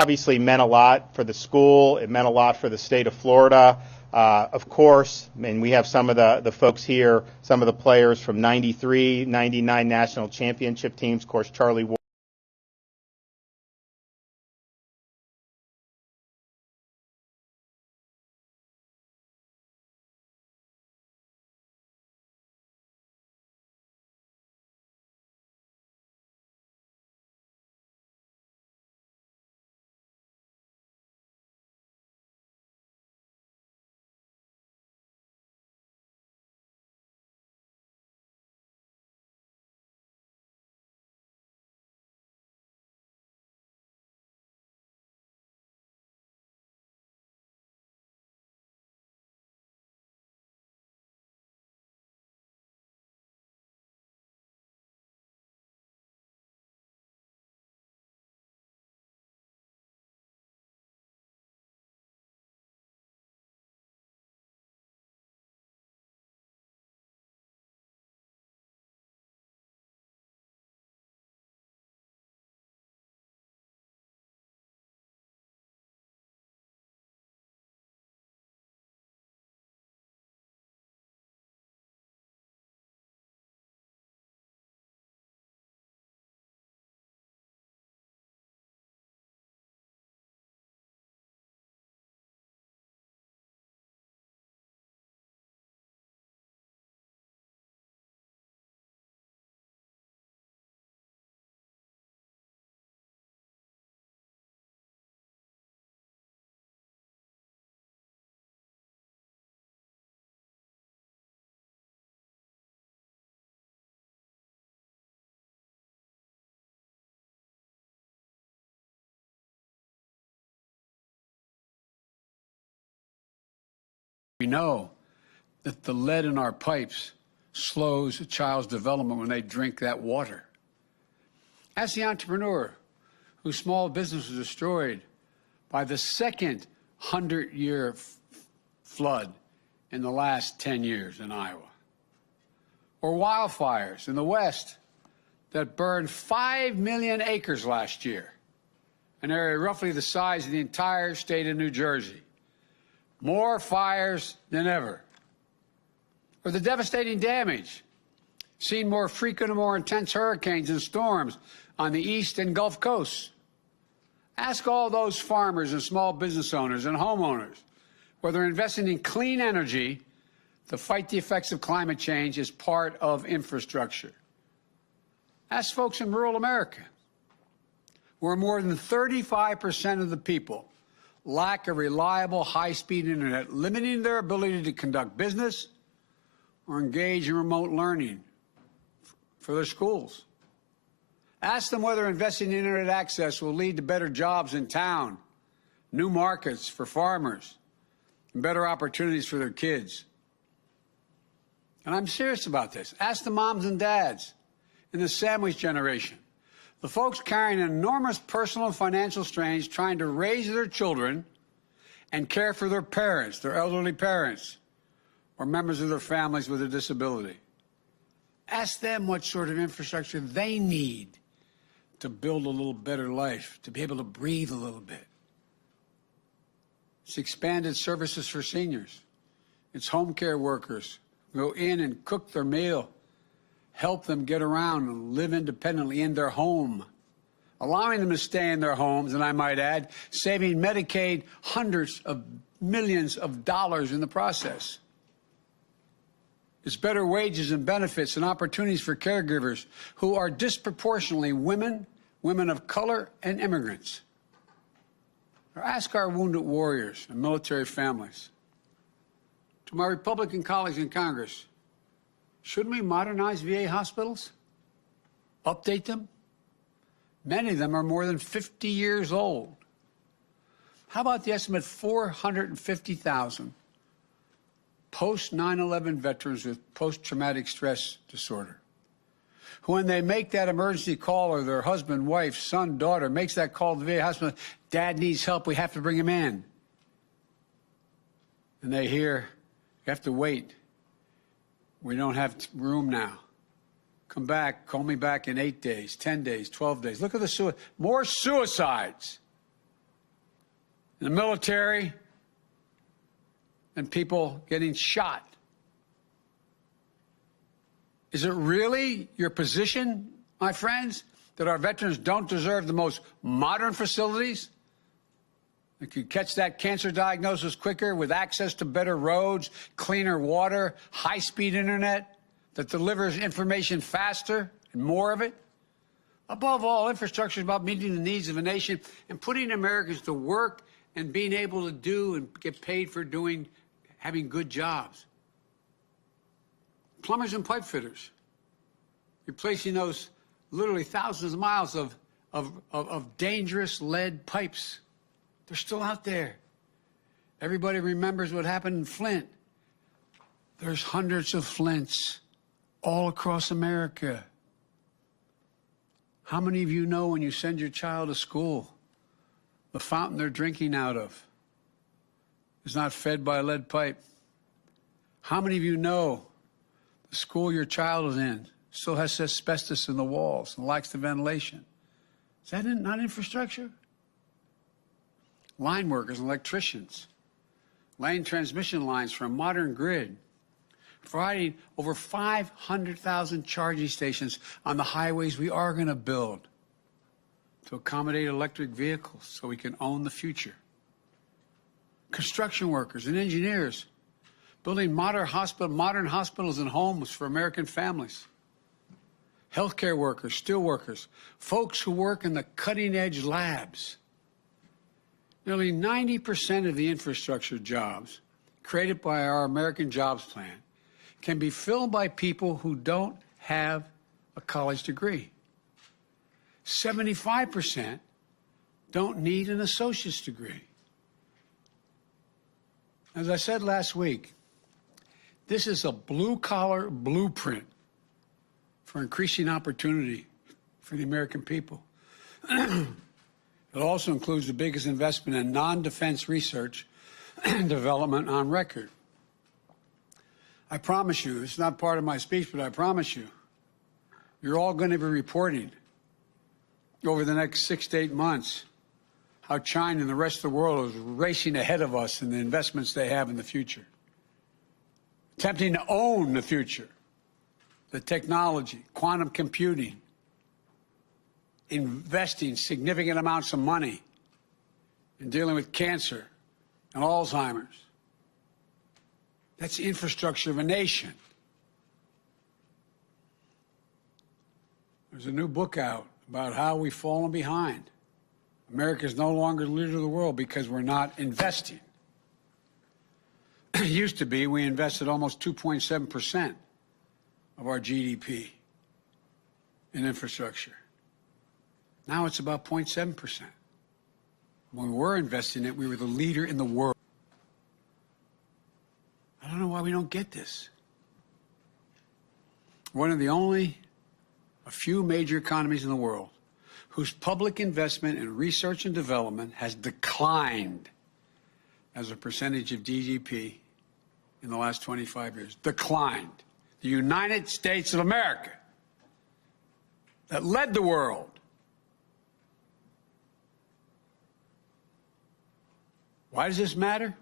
obviously meant a lot for the school. It meant a lot for the state of Florida. Of course, and we have some of the folks here, some of the players from 93, 99 national championship teams. Of course, Charlie Ward. We know that the lead in our pipes slows a child's development when they drink that water. As the entrepreneur whose small business was destroyed by the second 100-year flood in the last 10 years in Iowa, or wildfires in the West that burned 5 million acres last year, an area roughly the size of the entire state of New Jersey. More fires than ever. Or the devastating damage, seen more frequent and more intense hurricanes and storms on the East and Gulf coasts. Ask all those farmers and small business owners and homeowners whether investing in clean energy to fight the effects of climate change is part of infrastructure. Ask folks in rural America, where more than 35% of the people lack a reliable high-speed internet, limiting their ability to conduct business or engage in remote learning for their schools. Ask them whether investing in internet access will lead to better jobs in town, new markets for farmers, and better opportunities for their kids. And I'm serious about this. Ask the moms and dads in the sandwich generation, the folks carrying enormous personal and financial strains trying to raise their children and care for their parents, their elderly parents, or members of their families with a disability. Ask them what sort of infrastructure they need to build a little better life, to be able to breathe a little bit. It's expanded services for seniors. It's home care workers who go in and cook their meal, help them get around and live independently in their home, allowing them to stay in their homes, and I might add, saving Medicaid hundreds of millions of dollars in the process. It's better wages and benefits and opportunities for caregivers who are disproportionately women, women of color, and immigrants. Or ask our wounded warriors and military families. To my Republican colleagues in Congress, shouldn't we modernize VA hospitals? Update them? Many of them are more than 50 years old. How about the estimate 450,000 post-9/11 veterans with post-traumatic stress disorder, who when they make that emergency call, or their husband, wife, son, daughter makes that call to the VA hospital, Dad needs help, we have to bring him in. And they hear, you have to wait. We don't have room now. Come back, call me back in 8 days, 10 days, 12 days. Look at the more suicides in the military, and people getting shot. Is it really your position, my friends, that our veterans don't deserve the most modern facilities? They could catch that cancer diagnosis quicker with access to better roads, cleaner water, high-speed internet that delivers information faster and more of it? Above all, infrastructure is about meeting the needs of a nation and putting Americans to work and being able to do and get paid for having good jobs. Plumbers and pipe fitters, replacing those literally thousands of miles of dangerous lead pipes. They're still out there. Everybody remembers what happened in Flint. There's hundreds of Flints all across America. How many of you know when you send your child to school, the fountain they're drinking out of is not fed by a lead pipe? How many of you know the school your child is in still has asbestos in the walls and lacks the ventilation? Is that not infrastructure? Line workers and electricians laying transmission lines for a modern grid, providing over 500,000 charging stations on the highways we are going to build to accommodate electric vehicles so we can own the future. Construction workers and engineers building modern hospitals and homes for American families. Healthcare workers, steel workers, folks who work in the cutting-edge labs. Nearly 90% of the infrastructure jobs created by our American Jobs Plan can be filled by people who don't have a college degree. 75% don't need an associate's degree. As I said last week, this is a blue-collar blueprint for increasing opportunity for the American people. It also includes the biggest investment in non-defense research and development on record. I promise you, it's not part of my speech, but I promise you, you're all going to be reporting over the next 6 to 8 months how China and the rest of the world is racing ahead of us in the investments they have in the future, attempting to own the future, the technology, quantum computing, investing significant amounts of money in dealing with cancer and Alzheimer's. That's the infrastructure of a nation. There's a new book out about how we've fallen behind. America is no longer the leader of the world because we're not investing. It used to be we invested almost 2.7% of our GDP in infrastructure. Now it's about 0.7%. When we were investing it, we were the leader in the world. I don't know why we don't get this. One of a few major economies in the world whose public investment in research and development has declined as a percentage of GDP in the last 25 years. Declined. The United States of America, that led the world. Why does this matter?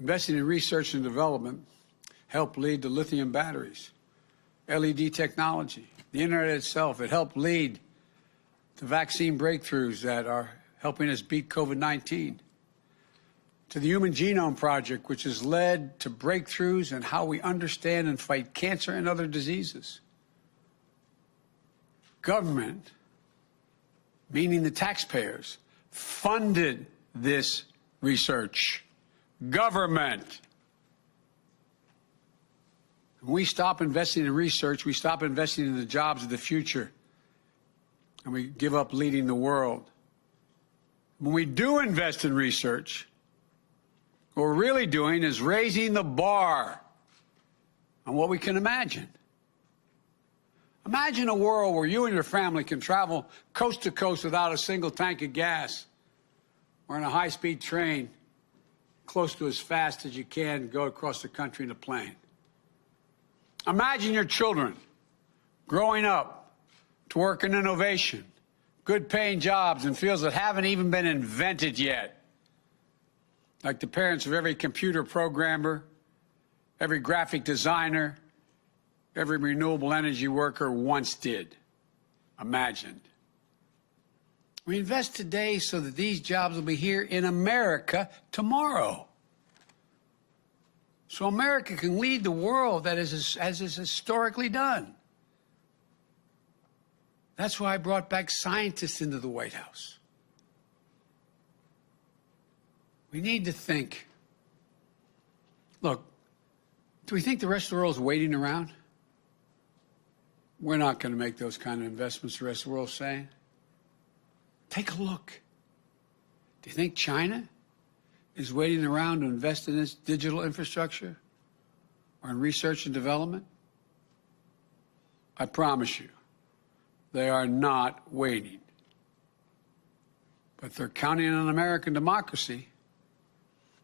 Investing in research and development helped lead to lithium batteries, LED technology, the internet itself. It helped lead to vaccine breakthroughs that are helping us beat COVID-19, to the Human Genome Project, which has led to breakthroughs in how we understand and fight cancer and other diseases. Government, meaning the taxpayers, funded this research. Government. When we stop investing in research, we stop investing in the jobs of the future, and we give up leading the world. When we do invest in research, what we're really doing is raising the bar on what we can imagine. Imagine a world where you and your family can travel coast to coast without a single tank of gas, or in a high-speed train close to as fast as you can go across the country in a plane. Imagine your children growing up to work in innovation, good-paying jobs in fields that haven't even been invented yet. like the parents of every computer programmer, every graphic designer, every renewable energy worker once did, imagined. We invest today so that these jobs will be here in America tomorrow. So America can lead the world as is historically done. That's why I brought back scientists into the White House. We need to think. Look, do we think the rest of the world is waiting around? We're not going to make those kind of investments the rest of the world is saying. Take a look. Do you think China is waiting around to invest in its digital infrastructure or in research and development? I promise you, they are not waiting. But they're counting on American democracy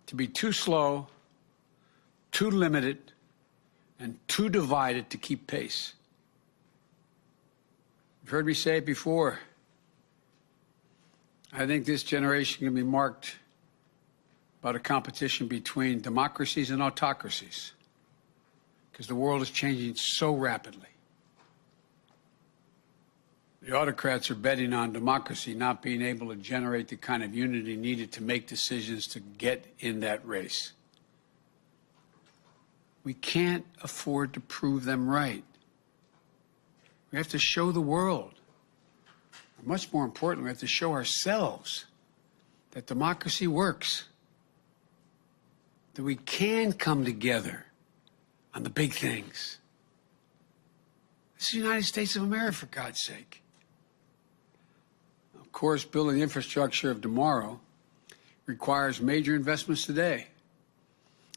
to be too slow, too limited, and too divided to keep pace. You've heard me say it before. I think this generation can be marked by the competition between democracies and autocracies, because the world is changing so rapidly. The autocrats are betting on democracy not being able to generate the kind of unity needed to make decisions to get in that race. We can't afford to prove them right. We have to show the world. Much more importantly, we have to show ourselves that democracy works, that we can come together on the big things. This is the United States of America, for God's sake. Of course, building the infrastructure of tomorrow requires major investments today.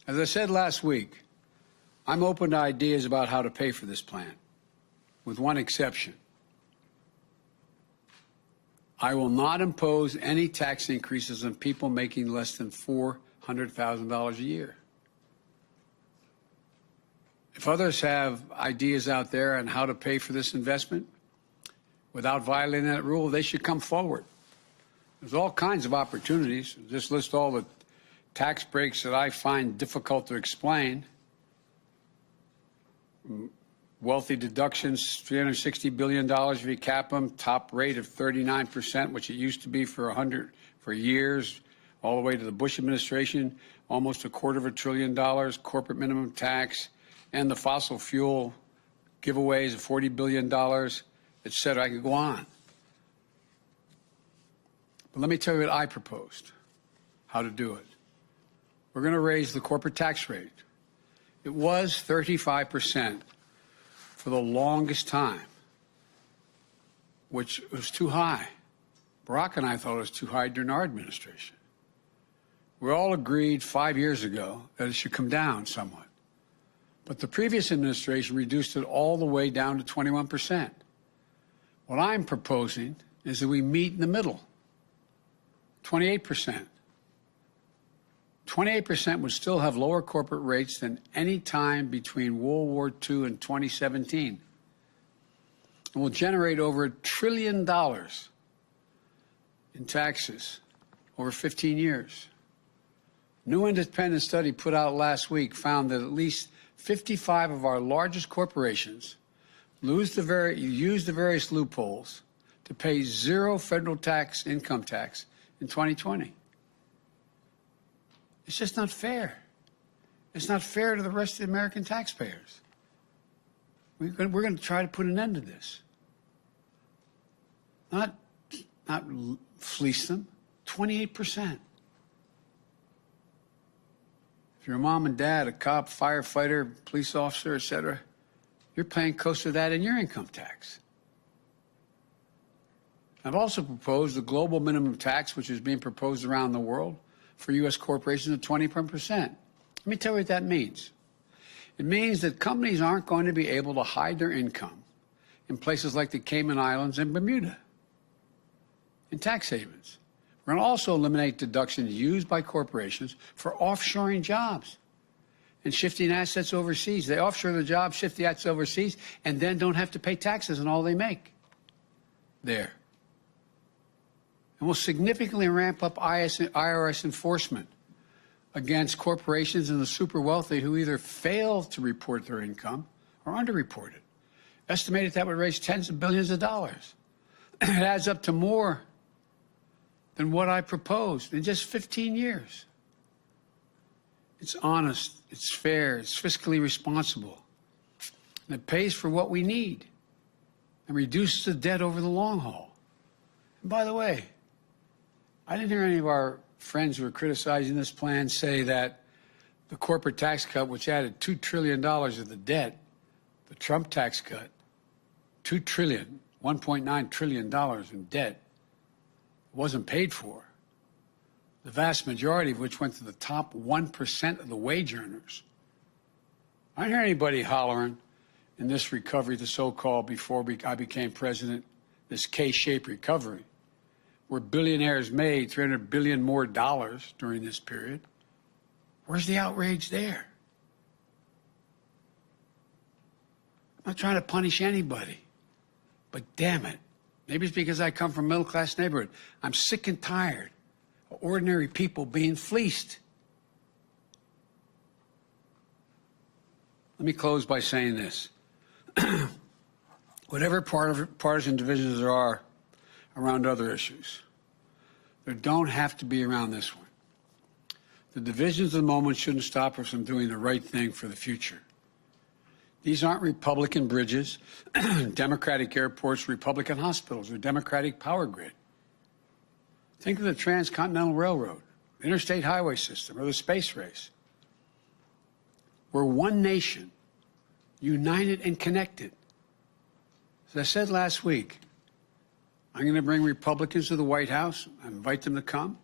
As I said last week, I'm open to ideas about how to pay for this plan, with one exception. I will not impose any tax increases on people making less than $400,000 a year. If others have ideas out there on how to pay for this investment without violating that rule, they should come forward. There's all kinds of opportunities. Just list all the tax breaks that I find difficult to explain. Wealthy deductions, $360 billion if you cap them, top rate of 39%, which it used to be for years, all the way to the Bush administration, almost $250 billion, corporate minimum tax, and the fossil fuel giveaways of $40 billion, et cetera. I could go on. But let me tell you what I proposed, how to do it. We're going to raise the corporate tax rate. It was 35%. For the longest time, which was too high. Barack and I thought it was too high during our administration. We all agreed 5 years ago that it should come down somewhat. But the previous administration reduced it all the way down to 21%. What I'm proposing is that we meet in the middle, 28%. 28% would still have lower corporate rates than any time between World War II and 2017. It will generate over $1 trillion in taxes over 15 years. New independent study put out last week found that at least 55 of our largest corporations use the various loopholes to pay zero federal income tax in 2020. It's just not fair. It's not fair to the rest of the American taxpayers. We're going to try to put an end to this. Not fleece them. 28%. If you're a mom and dad, a cop, firefighter, police officer, et cetera, you're paying close to that in your income tax. I've also proposed the global minimum tax, which is being proposed around the world, for U.S. corporations at 21%. Let me tell you what that means. It means that companies aren't going to be able to hide their income in places like the Cayman Islands and Bermuda, in tax havens. We're going to also eliminate deductions used by corporations for offshoring jobs and shifting assets overseas. They offshore the jobs, shift the assets overseas, and then don't have to pay taxes on all they make there. And we'll significantly ramp up IRS enforcement against corporations and the super wealthy who either fail to report their income or underreport it. Estimated that would raise tens of billions of dollars. It adds up to more than what I proposed in just 15 years. It's honest, it's fair, it's fiscally responsible, and it pays for what we need and reduces the debt over the long haul. And by the way, I didn't hear any of our friends who are criticizing this plan say that the corporate tax cut, which added $2 trillion of the debt, the Trump tax cut, $1.9 trillion in debt, wasn't paid for. The vast majority of which went to the top 1% of the wage earners. I didn't hear anybody hollering in this recovery, the so-called before I became president, this K-shaped recovery, where billionaires made $300 billion more during this period. Where's the outrage there? I'm not trying to punish anybody, but damn it, maybe it's because I come from a middle-class neighborhood. I'm sick and tired of ordinary people being fleeced. Let me close by saying this. Whatever partisan divisions there are around other issues, there don't have to be around this one. The divisions of the moment shouldn't stop us from doing the right thing for the future. These aren't Republican bridges, Democratic airports, Republican hospitals, or Democratic power grid. Think of the Transcontinental Railroad, the interstate highway system, or the space race. We're one nation, united and connected. As I said last week, I'm going to bring Republicans to the White House. I invite them to come.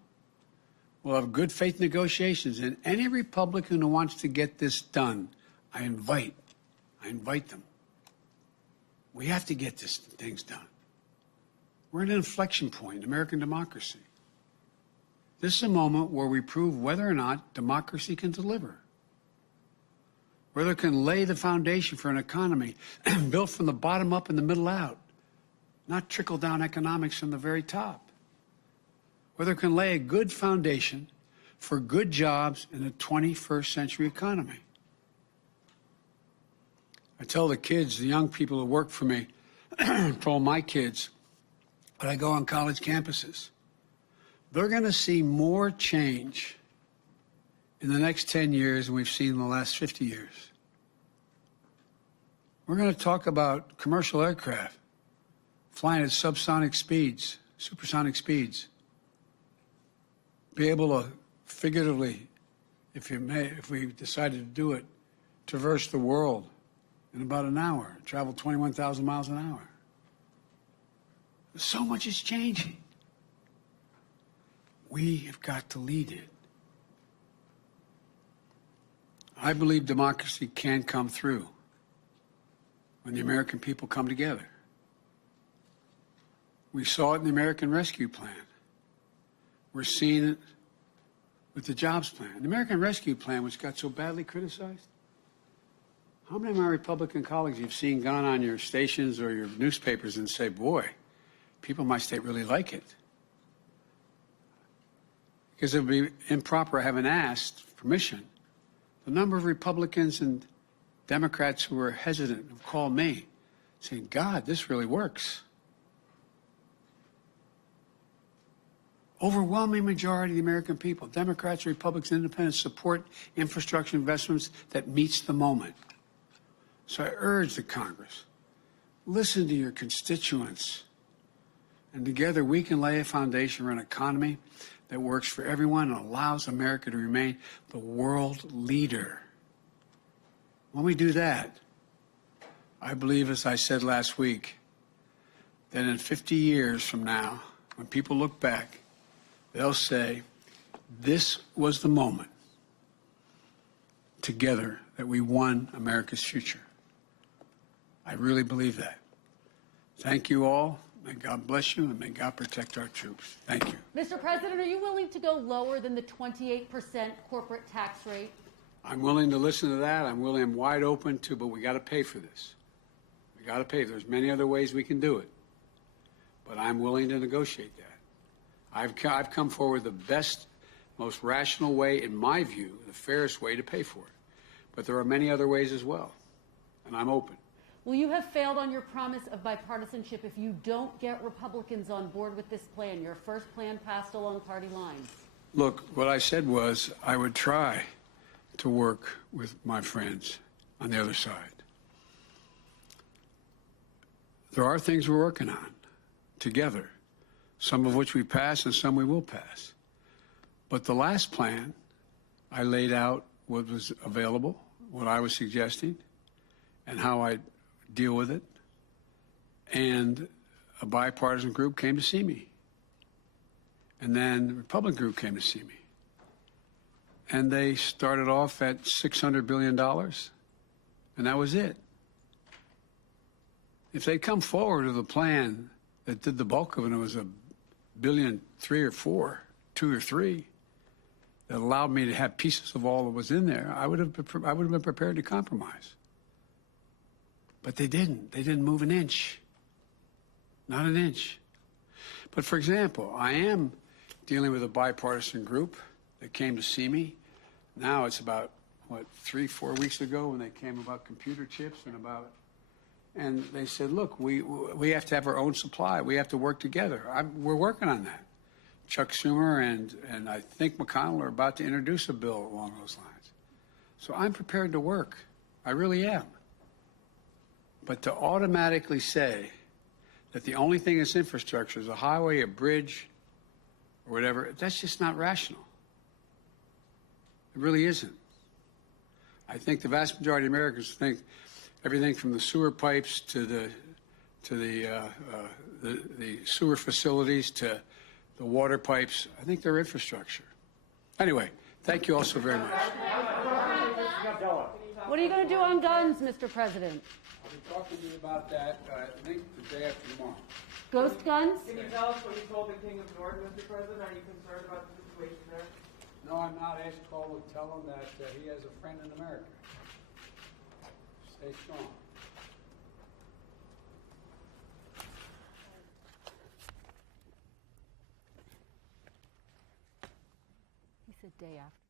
We'll have good faith negotiations. And any Republican who wants to get this done, I invite them. We have to get these things done. We're at an inflection point in American democracy. This is a moment where we prove whether or not democracy can deliver, whether it can lay the foundation for an economy built from the bottom up and the middle out, not trickle-down economics from the very top, whether it can lay a good foundation for good jobs in a 21st century economy. I tell the kids, the young people who work for me, told my kids, when I go on college campuses, they're going to see more change in the next 10 years than we've seen in the last 50 years. We're going to talk about commercial aircraft flying at subsonic speeds, supersonic speeds. Be able to figuratively, if we decided to do it, traverse the world in about an hour, travel 21,000 miles an hour. So much is changing. We have got to lead it. I believe democracy can come through when the American people come together. We saw it in the American Rescue Plan. We're seeing it with the Jobs Plan. The American Rescue Plan, which got so badly criticized, how many of my Republican colleagues you've seen gone on your stations or your newspapers and say, boy, people in my state really like it? Because it would be improper, I haven't asked permission. The number of Republicans and Democrats who were hesitant have called me saying, God, this really works. Overwhelming majority of the American people, Democrats, Republicans, Independents, support infrastructure investments that meets the moment. So I urge the Congress, listen to your constituents, and together we can lay a foundation for an economy that works for everyone and allows America to remain the world leader. When we do that, I believe, as I said last week, that in 50 years from now, when people look back, they'll say, this was the moment together that we won America's future. I really believe that. Thank you all. May God bless you, and may God protect our troops. Thank you. Mr. President, are you willing to go lower than the 28% corporate tax rate? I'm willing to listen to that. I'm wide open to, but we got to pay for this. We got to pay. There's many other ways we can do it, but I'm willing to negotiate that. I've come forward with the best most rational way, in my view, the fairest way to pay for it. But there are many other ways as well, and I'm open. Well, you have failed on your promise of bipartisanship if you don't get Republicans on board with this plan, your first plan passed along party lines. Look, what I said was I would try to work with my friends on the other side. There are things we're working on together, some of which we pass and some we will pass. But the last plan, I laid out what was available, what I was suggesting, and how I deal with it. And a bipartisan group came to see me. And then the Republican group came to see me. And they started off at $600 billion, and that was it. If they'd come forward with a plan that did the bulk of it, it was $1.3 billion or $4 billion, 2 or 3, that allowed me to have pieces of all that was in there, I would have been prepared to compromise. But they didn't. They didn't move an inch. Not an inch. But for example, I am dealing with a bipartisan group that came to see me. Now it's about, 3-4 weeks ago when they came about computer chips and they said, look, we have to have our own supply. We have to work together. We're working on that. Chuck Schumer and I think McConnell are about to introduce a bill along those lines. So I'm prepared to work. I really am. But to automatically say that the only thing that's infrastructure is a highway, a bridge, or whatever, that's just not rational. It really isn't. I think the vast majority of Americans think everything from the sewer pipes to the sewer facilities to the water pipes, I think they're infrastructure. Anyway, thank you all so very much. What are you going to do on guns, Mr. President? I'll be talking to you about that, I think, the day after tomorrow. Ghost guns? Can you tell us what you told the King of Jordan, Mr. President? Are you concerned about the situation there? No, I'm not. Ask Cole to tell him that he has a friend in America. Stay strong. He said day after.